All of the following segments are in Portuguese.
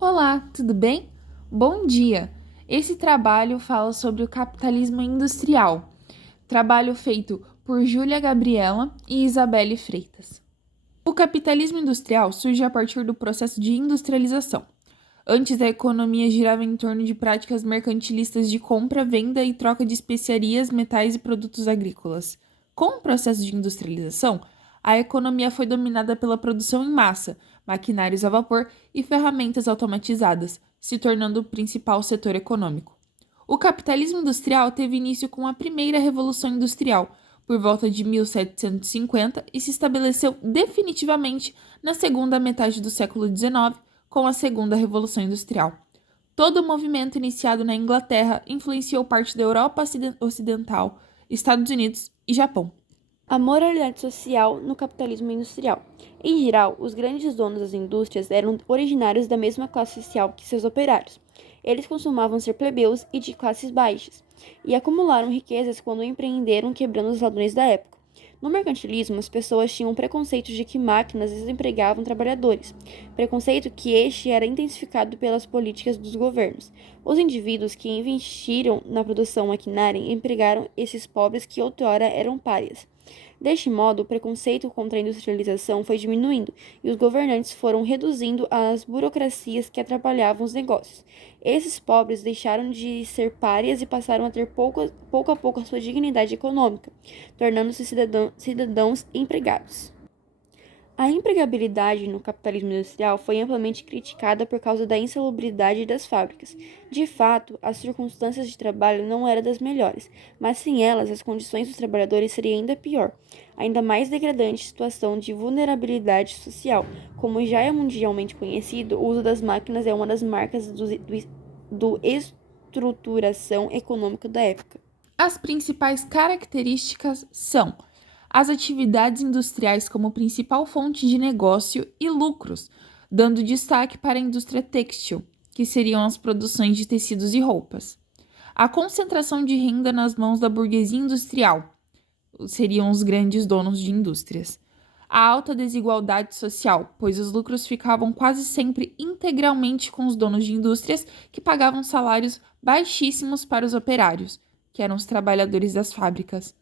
Olá, tudo bem? Bom dia! Esse trabalho fala sobre o capitalismo industrial, trabalho feito por Júlia Gabriela e Isabelle Freitas. O capitalismo industrial surge a partir do processo de industrialização. Antes, a economia girava em torno de práticas mercantilistas de compra, venda e troca de especiarias, metais e produtos agrícolas. Com o processo de industrialização, a economia foi dominada pela produção em massa, maquinários a vapor e ferramentas automatizadas, se tornando o principal setor econômico. O capitalismo industrial teve início com a primeira Revolução Industrial, por volta de 1750, e se estabeleceu definitivamente na segunda metade do século XIX, com a Segunda Revolução Industrial. Todo o movimento iniciado na Inglaterra influenciou parte da Europa Ocidental, Estados Unidos e Japão. A moralidade social no capitalismo industrial. Em geral, os grandes donos das indústrias eram originários da mesma classe social que seus operários. Eles costumavam ser plebeus e de classes baixas, e acumularam riquezas quando empreenderam quebrando os ladrões da época. No mercantilismo, as pessoas tinham preconceito de que máquinas desempregavam trabalhadores, preconceito que este era intensificado pelas políticas dos governos. Os indivíduos que investiram na produção maquinária empregaram esses pobres que outrora eram párias. Deste modo, o preconceito contra a industrialização foi diminuindo e os governantes foram reduzindo as burocracias que atrapalhavam os negócios. Esses pobres deixaram de ser párias e passaram a ter pouco a pouco a sua dignidade econômica, tornando-se cidadãos empregados. A empregabilidade no capitalismo industrial foi amplamente criticada por causa da insalubridade das fábricas. De fato, as circunstâncias de trabalho não eram das melhores, mas sem elas, as condições dos trabalhadores seriam ainda pior, ainda mais degradante situação de vulnerabilidade social. Como já é mundialmente conhecido, o uso das máquinas é uma das marcas do estruturação econômica da época. As principais características são as atividades industriais como principal fonte de negócio e lucros, dando destaque para a indústria têxtil, que seriam as produções de tecidos e roupas. A concentração de renda nas mãos da burguesia industrial, seriam os grandes donos de indústrias. A alta desigualdade social, pois os lucros ficavam quase sempre integralmente com os donos de indústrias, que pagavam salários baixíssimos para os operários, que eram os trabalhadores das fábricas.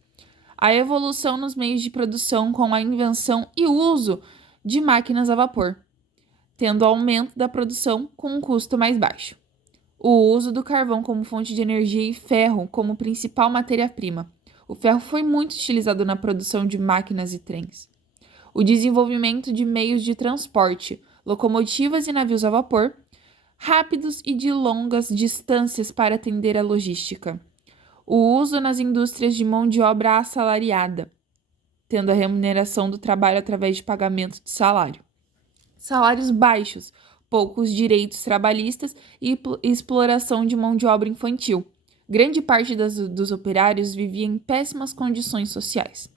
A evolução nos meios de produção com a invenção e uso de máquinas a vapor, tendo aumento da produção com um custo mais baixo. O uso do carvão como fonte de energia e ferro como principal matéria-prima. O ferro foi muito utilizado na produção de máquinas e trens. O desenvolvimento de meios de transporte, locomotivas e navios a vapor, rápidos e de longas distâncias para atender a logística. O uso nas indústrias de mão de obra assalariada, tendo a remuneração do trabalho através de pagamento de salário. Salários baixos, poucos direitos trabalhistas e exploração de mão de obra infantil. Grande parte dos operários vivia em péssimas condições sociais.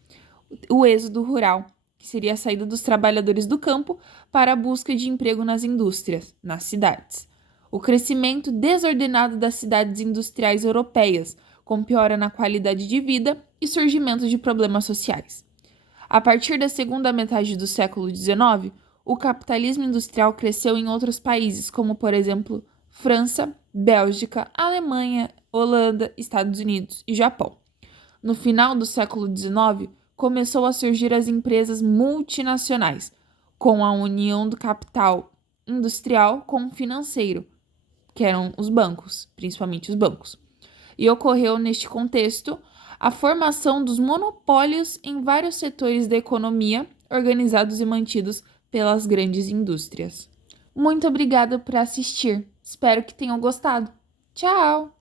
O êxodo rural, que seria a saída dos trabalhadores do campo para a busca de emprego nas indústrias, nas cidades. O crescimento desordenado das cidades industriais europeias, com piora na qualidade de vida e surgimento de problemas sociais. A partir da segunda metade do século XIX, o capitalismo industrial cresceu em outros países, como, por exemplo, França, Bélgica, Alemanha, Holanda, Estados Unidos e Japão. No final do século XIX, começou a surgir as empresas multinacionais, com a união do capital industrial com o financeiro, que eram os bancos, principalmente os bancos. E ocorreu, neste contexto, a formação dos monopólios em vários setores da economia, organizados e mantidos pelas grandes indústrias. Muito obrigada por assistir. Espero que tenham gostado. Tchau!